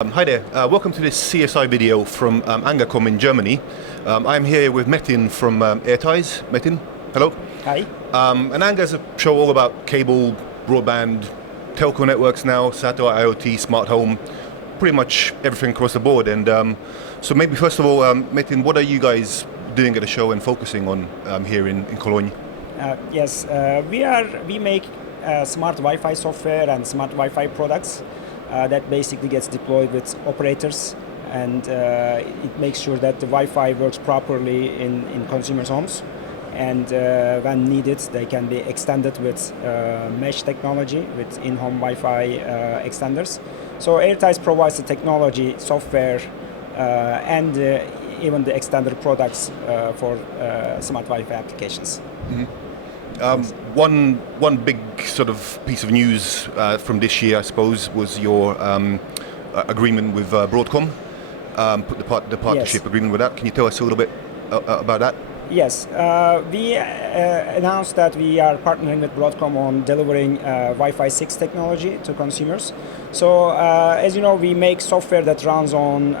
Hi there, welcome to this CSI video from Angacom in Germany. I'm here with Metin from Airties. Metin, hello. Hi. And Anga's a show all about cable, broadband, telco networks now, satellite, IoT, smart home, pretty much everything across the board. And so maybe first of all, Metin, what are you guys doing at the show and focusing on here in Cologne? Yes, we make smart Wi-Fi software and smart Wi-Fi products that basically gets deployed with operators, and it makes sure that the Wi-Fi works properly in consumers' homes, and when needed they can be extended with mesh technology with in-home Wi-Fi extenders. So Airties provides the technology, software, and even the extender products for smart Wi-Fi applications. Mm-hmm. One big sort of piece of news from this year, I suppose, was your agreement with BROADCOM, the partnership agreement with that. Can you tell us a little bit about that? Yes, we announced that we are partnering with BROADCOM on delivering Wi-Fi 6 technology to consumers. So, as you know, we make software that runs on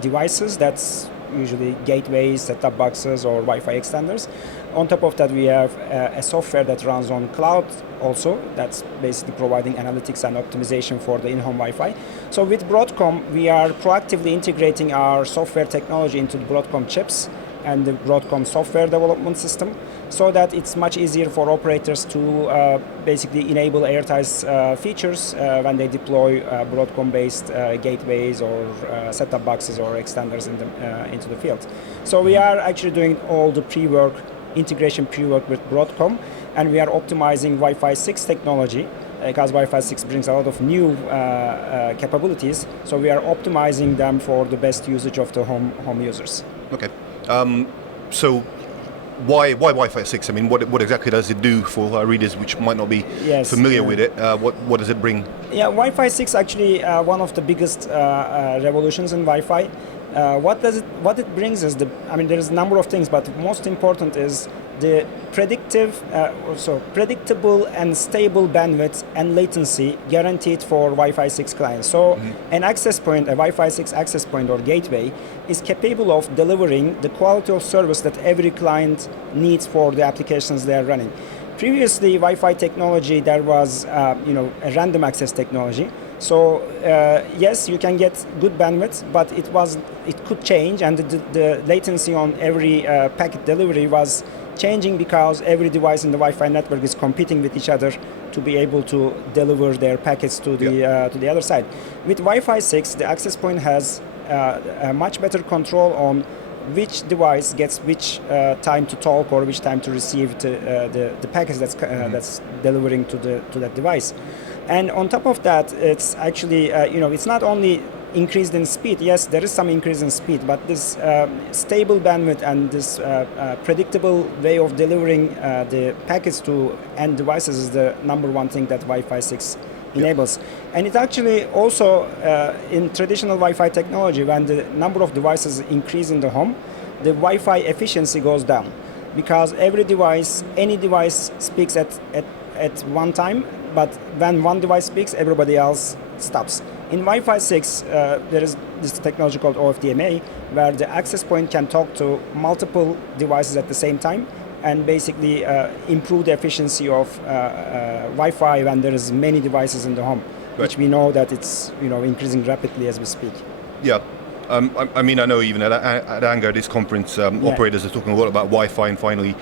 devices, that's usually gateways, set-top boxes, or Wi-Fi extenders. On top of that, we have a software that runs on cloud also, that's basically providing analytics and optimization for the in-home Wi-Fi. So with BROADCOM, we are proactively integrating our software technology into the BROADCOM chips and the BROADCOM software development system, so that it's much easier for operators to basically enable Airties features when they deploy BROADCOM-based gateways or set-top boxes or extenders into the field. So we are actually doing all the pre-work, integration pre-work with BROADCOM, and we are optimizing Wi-Fi 6 technology because Wi-Fi 6 brings a lot of new capabilities. So we are optimizing them for the best usage of the home users. Okay. So why Wi-Fi 6? I mean, what exactly does it do for our readers which might not be familiar with it? What does it bring? Yeah, Wi-Fi 6 actually one of the biggest revolutions in Wi-Fi. What it brings is there's a number of things, but most important is the predictable and stable bandwidth and latency guaranteed for Wi-Fi 6 clients. So an access point, a Wi-Fi 6 access point or gateway, is capable of delivering the quality of service that every client needs for the applications they are running. Previously, Wi-Fi technology, there was a random access technology. So yes, you can get good bandwidth, but it could change, and the latency on every packet delivery was changing because every device in the Wi-Fi network is competing with each other to be able to deliver their packets to the other side. With Wi-Fi 6, the access point has a much better control on which device gets which time to talk or which time to receive the package that's delivering to that device. And on top of that, it's actually it's not only increased in speed. Yes, there is some increase in speed, but this stable bandwidth and this predictable way of delivering the packets to end devices is the number one thing that Wi-Fi 6 enables. And it actually also, in traditional Wi-Fi technology, when the number of devices increase in the home, the Wi-Fi efficiency goes down, because any device speaks at one time, but when one device speaks, everybody else stops. In Wi-Fi 6, there is this technology called OFDMA, where the access point can talk to multiple devices at the same time, and basically improve the efficiency of Wi-Fi when there is many devices in the home, which we know that it's increasing rapidly as we speak. Yeah, I mean, I know even at ANGA, this conference, operators are talking a lot about Wi-Fi and finally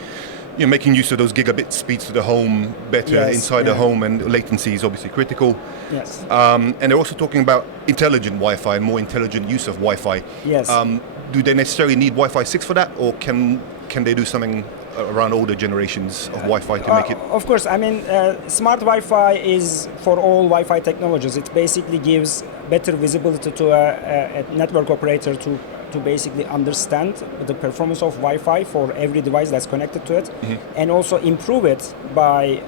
making use of those gigabit speeds to the home better inside the home, and latency is obviously critical. Yes. And they're also talking about intelligent Wi-Fi and more intelligent use of Wi-Fi. Yes. Do they necessarily need Wi-Fi 6 for that, or can they do something around older generations of Wi-Fi to make it? Of course, I mean, smart Wi-Fi is for all Wi-Fi technologies. It basically gives better visibility to a network operator to basically understand the performance of Wi-Fi for every device that's connected to it, and also improve it by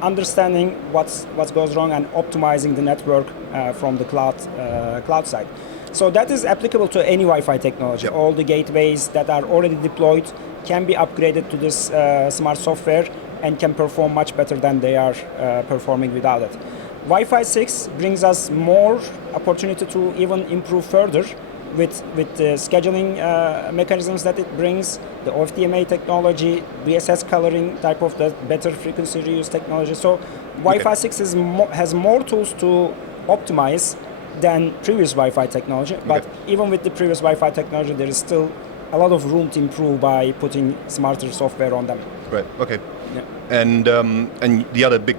understanding what goes wrong and optimizing the network from the cloud side. So that is applicable to any Wi-Fi technology. All the gateways that are already deployed can be upgraded to this smart software and can perform much better than they are performing without it. Wi-Fi 6 brings us more opportunity to even improve further with the scheduling mechanisms that it brings, the OFDMA technology, BSS coloring type of the better frequency reuse technology. So Wi-Fi 6 has more tools to optimize than previous Wi-Fi technology. But even with the previous Wi-Fi technology, there is still a lot of room to improve by putting smarter software on them. Right. Okay. Yeah. And the other big,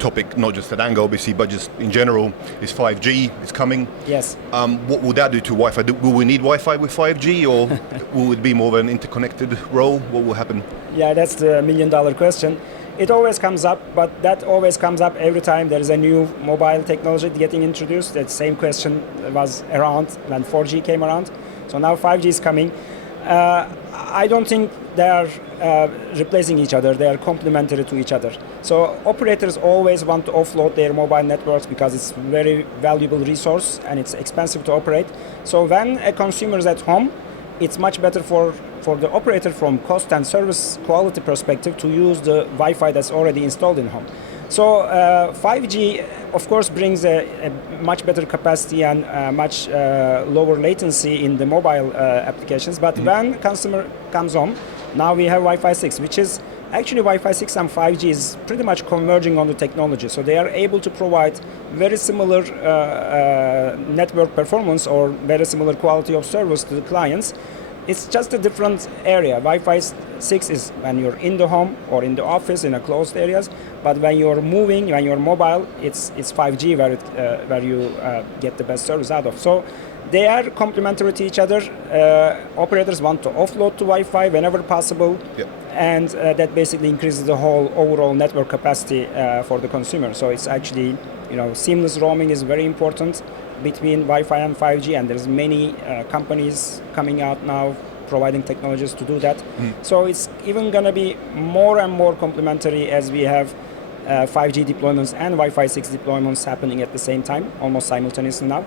topic, not just at Ango obviously, but just in general, is 5G. It's coming. Yes. What will that do to Wi-Fi? Will we need Wi-Fi with 5G, or will it be more of an interconnected role? What will happen? Yeah, that's the million-dollar question. It always comes up, but that always comes up every time there is a new mobile technology getting introduced. That same question was around when 4G came around. So now 5G is coming. I don't think they are replacing each other. They are complementary to each other. So operators always want to offload their mobile networks because it's very valuable resource and it's expensive to operate. So when a consumer is at home, it's much better for the operator from cost and service quality perspective to use the Wi-Fi that's already installed in home. So 5G, of course, brings a much better capacity and much lower latency in the mobile applications. But when consumer comes home, now we have Wi-Fi 6, which is actually Wi-Fi 6 and 5G is pretty much converging on the technology. So they are able to provide very similar network performance or very similar quality of service to the clients. It's just a different area. Wi-Fi 6 is when you're in the home or in the office in a closed areas, but when you're moving, when you're mobile, it's 5G where you get the best service out of. So they are complementary to each other. Operators want to offload to Wi-Fi whenever possible, and that basically increases the whole overall network capacity for the consumer. So it's actually, seamless roaming is very important between Wi-Fi and 5G, and there's many companies coming out now providing technologies to do that. So it's even going to be more and more complementary as we have 5G deployments and Wi-Fi 6 deployments happening at the same time, almost simultaneously now.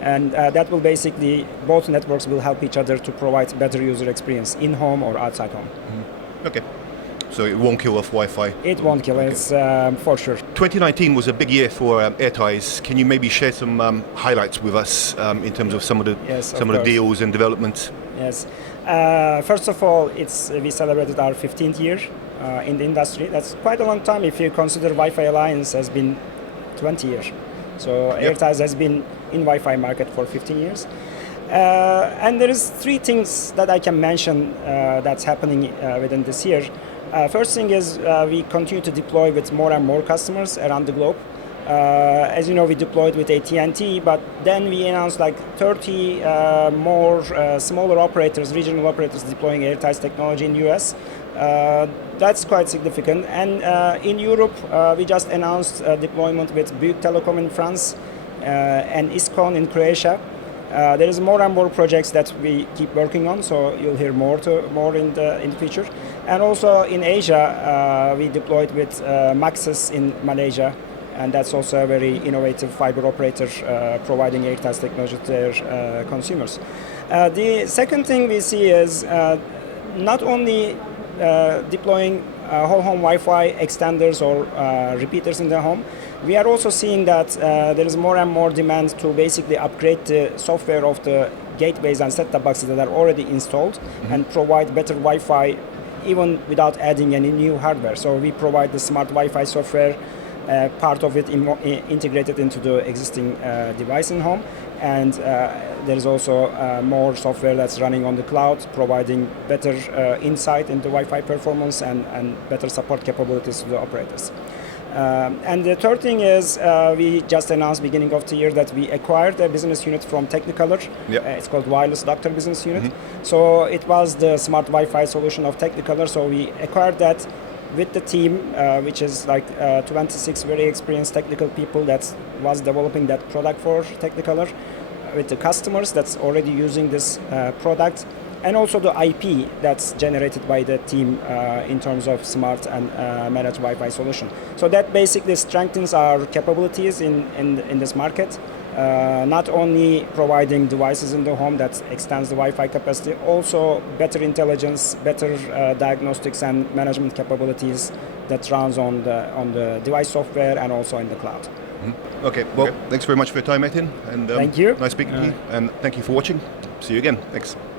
And that will basically, both networks will help each other to provide better user experience in home or outside home. Okay. So it won't kill off Wi-Fi? It won't kill, it's for sure. 2019 was a big year for Airties. Can you maybe share some highlights with us in terms of some of the deals and developments? Yes. First of all, we celebrated our 15th year in the industry. That's quite a long time if you consider Wi-Fi Alliance has been 20 years. So Airties has been in Wi-Fi market for 15 years. And there is three things that I can mention that's happening within this year. First thing is we continue to deploy with more and more customers around the globe. As you know, we deployed with AT&T, but then we announced like 30 more smaller operators, regional operators deploying Airties technology in the US. That's quite significant. And in Europe, we just announced deployment with Bouygues Telecom in France and Iskon in Croatia. There is more and more projects that we keep working on, so you'll hear more in the future. And also in Asia, we deployed with Maxis in Malaysia, and that's also a very innovative fiber operator providing Airties technology to their consumers. The second thing we see is not only deploying whole home Wi-Fi extenders or repeaters in the home, we are also seeing that there is more and more demand to basically upgrade the software of the gateways and set-top boxes that are already installed and provide better Wi-Fi even without adding any new hardware. So we provide the smart Wi-Fi software, part of it integrated into the existing device in home, and there is also more software that's running on the cloud, providing better insight into Wi-Fi performance and better support capabilities to the operators. And the third thing is we just announced beginning of the year that we acquired a business unit from Technicolor. It's called Wireless Doctor Business Unit. So it was the smart Wi-Fi solution of Technicolor. So we acquired that with the team, which is like 26 very experienced technical people that was developing that product for Technicolor, with the customers that's already using this product, and also the IP that's generated by the team in terms of smart and managed Wi-Fi solution. So that basically strengthens our capabilities in this market, not only providing devices in the home that extends the Wi-Fi capacity, also better intelligence, better diagnostics and management capabilities that runs on the device software and also in the cloud. Okay, well, thanks very much for your time, Metin. And Thank you. Nice speaking to you. And thank you for watching. See you again. Thanks.